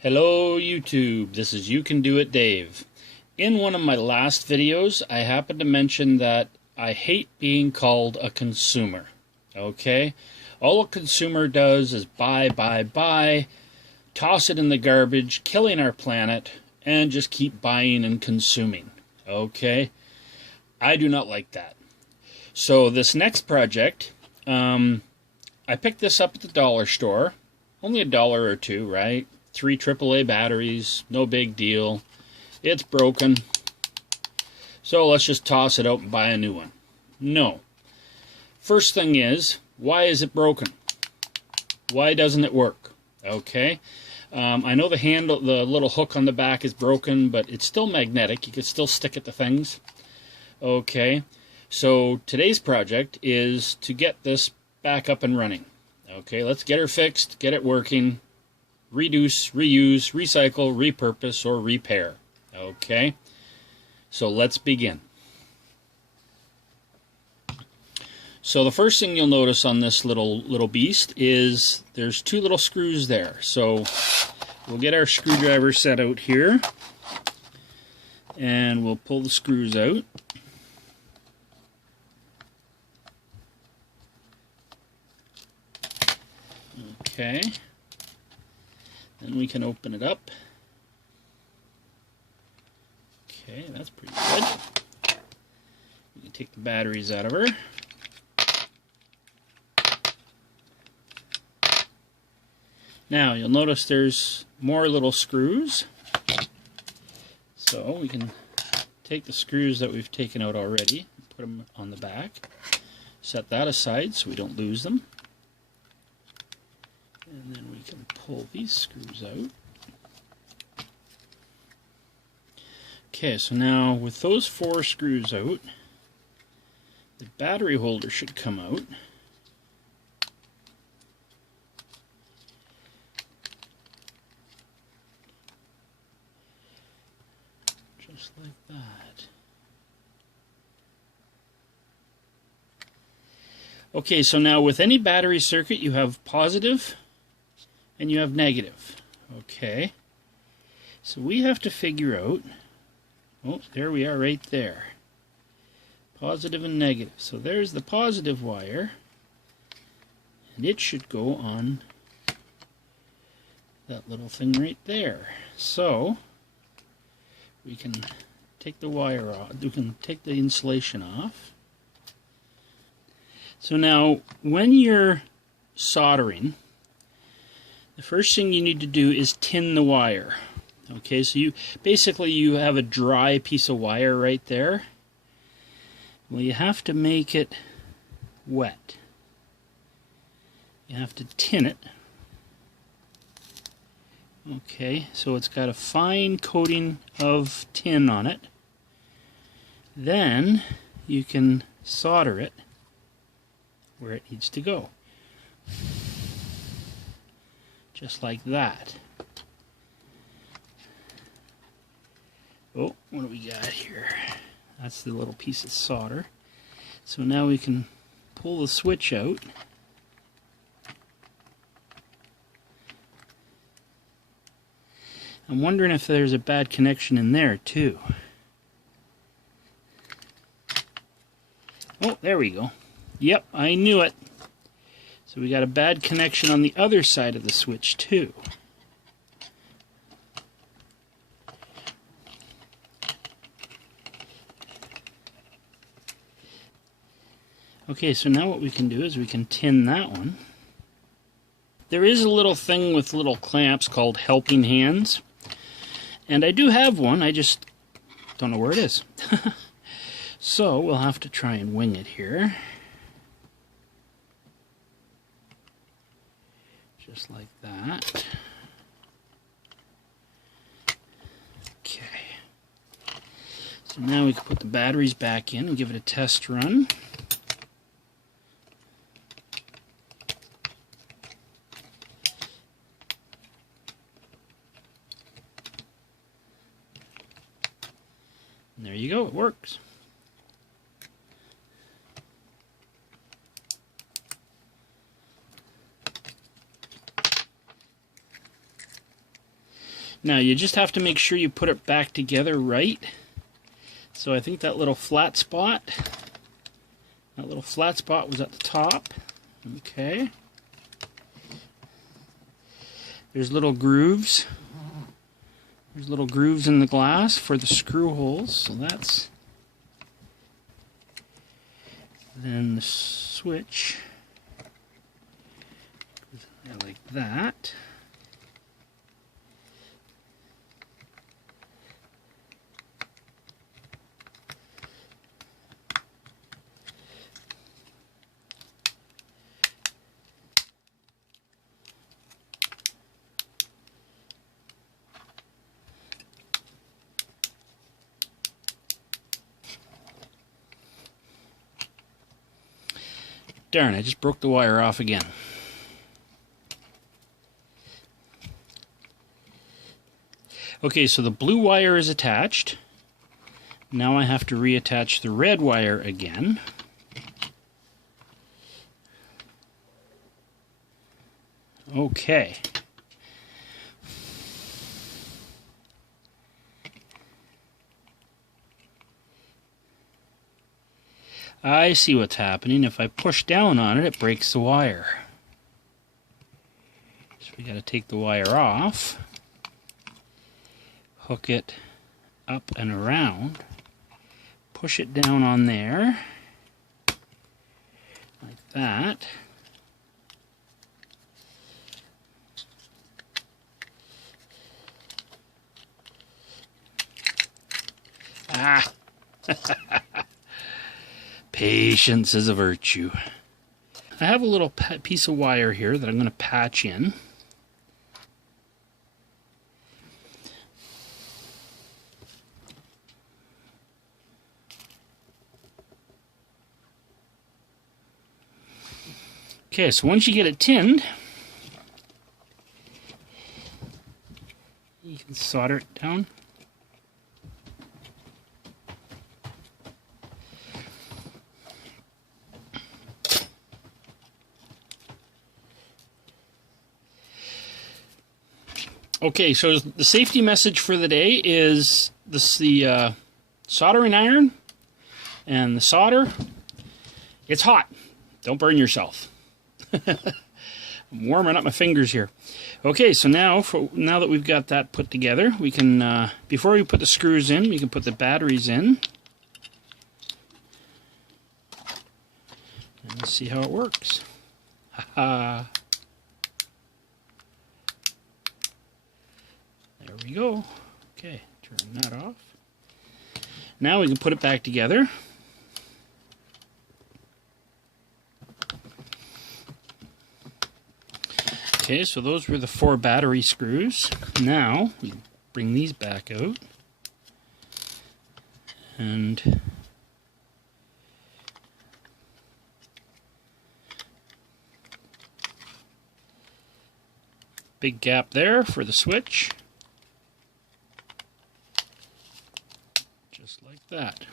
Hello YouTube, this is You Can Do It Dave. In one of my last videos, I happened to mention that I hate being called a consumer. Okay? All a consumer does is buy, toss it in the garbage, killing our planet, and just keep buying and consuming. Okay? I do not like that. So this next project, I picked this up at the dollar store. Only $1 or $2, right? 3 AAA batteries, no big deal. It's broken. So let's just toss it out and buy a new one. No. First thing is, why is it broken? Why doesn't it work? Okay. I know the handle, the little hook on the back is broken, but it's still magnetic. You can still stick it to things. Okay. So today's project is to get this back up and running. Okay, let's get her fixed, get it working. Reduce, reuse, recycle, repurpose, or repair. Okay, so let's begin. So the first thing you'll notice on this little beast is there's 2 little screws there. So we'll get our screwdriver set out here, and we'll pull the screws out. Okay. Then we can open it up. Okay, that's pretty good. We can take the batteries out of her. Now, you'll notice there's more little screws. So we can take the screws that we've taken out already, put them on the back, set that aside so we don't lose them. And then we can pull these screws out. Okay, so now with those 4 screws out, the battery holder should come out. Just like that. Okay, so now with any battery circuit you have positive and you have negative. Okay, so we have to figure out, oh, there we are right there. Positive and negative. So there's the positive wire, and it should go on that little thing right there. So we can take the wire off, we can take the insulation off. So now when you're soldering, the first thing you need to do is tin the wire. Okay, so you have a dry piece of wire right there. Well, you have to make it wet. You have to tin it. Okay, so it's got a fine coating of tin on it. Then you can solder it where it needs to go. Just like that. Oh, what do we got here? That's the little piece of solder. So now we can pull the switch out. I'm wondering if there's a bad connection in there too. Oh, there we go. Yep, I knew it. So we got a bad connection on the other side of the switch too. Okay, so now what we can do is we can tin that one. There is a little thing with little clamps called helping hands. And I do have one, I just don't know where it is. So we'll have to try and wing it here. Just like that. Okay. So now we can put the batteries back in and give it a test run. And there you go, it works. Now you just have to make sure you put it back together right. So I think that little flat spot was at the top. Okay. There's little grooves. There's little grooves in the glass for the screw holes. So that's... Then the switch goes there like that. Darn, I just broke the wire off again. Okay, so the blue wire is attached. Now I have to reattach the red wire again. Okay. I see what's happening. If I push down on it, it breaks the wire. So we got to take the wire off, hook it up and around, push it down on there, like that. Ah! Patience is a virtue. I have a little piece of wire here that I'm going to patch in. Okay, so once you get it tinned, you can solder it down. Okay, so the safety message for the day is the soldering iron and the solder. It's hot. Don't burn yourself. I'm warming up my fingers here. Okay, so now that we've got that put together, we can, before we put the screws in, we can put the batteries in. And let's see how it works. Haha. There we go. Okay, turn that off. Now we can put it back together. Okay, so those were the 4 battery screws. Now we bring these back out. And big gap there for the switch. Just like that.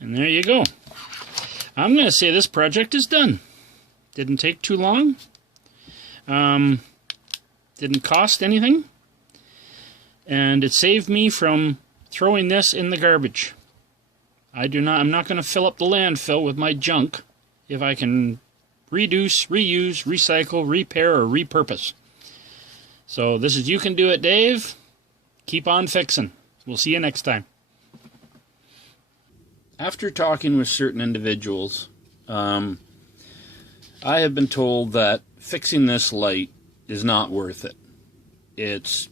And there you go. I'm going to say this project is done. Didn't take too long. Didn't cost anything. And it saved me from throwing this in the garbage. I'm not going to fill up the landfill with my junk if I can reduce, reuse, recycle, repair, or repurpose. So this is You Can Do It, Dave. Keep on fixing. We'll see you next time. After talking with certain individuals, I have been told that fixing this light is not worth it. It's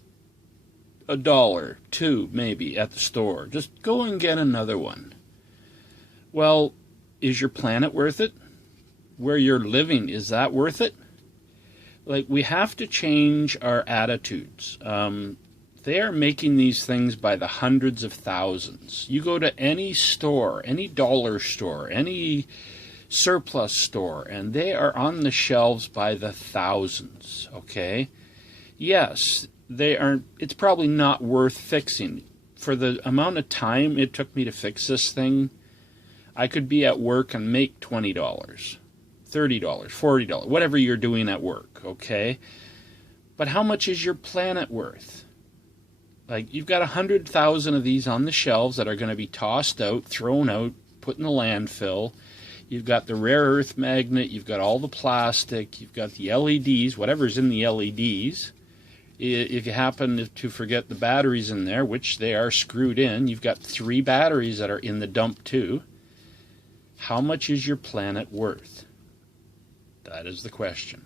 $1, $2 maybe at the store. Just go and get another one. Well, is your planet worth it? Where you're living, is that worth it? Like, we have to change our attitudes. They are making these things by the hundreds of thousands. You go to any store, any dollar store, any surplus store, and they are on the shelves by the thousands, okay? Yes, it's probably not worth fixing. For the amount of time it took me to fix this thing, I could be at work and make $20, $30, $40, whatever you're doing at work, okay? But how much is your planet worth? Like, you've got 100,000 of these on the shelves that are going to be tossed out, thrown out, put in the landfill. You've got the rare earth magnet, you've got all the plastic, you've got the LEDs, whatever's in the LEDs. If you happen to forget the batteries in there, which they are screwed in, you've got 3 batteries that are in the dump too. How much is your planet worth? That is the question.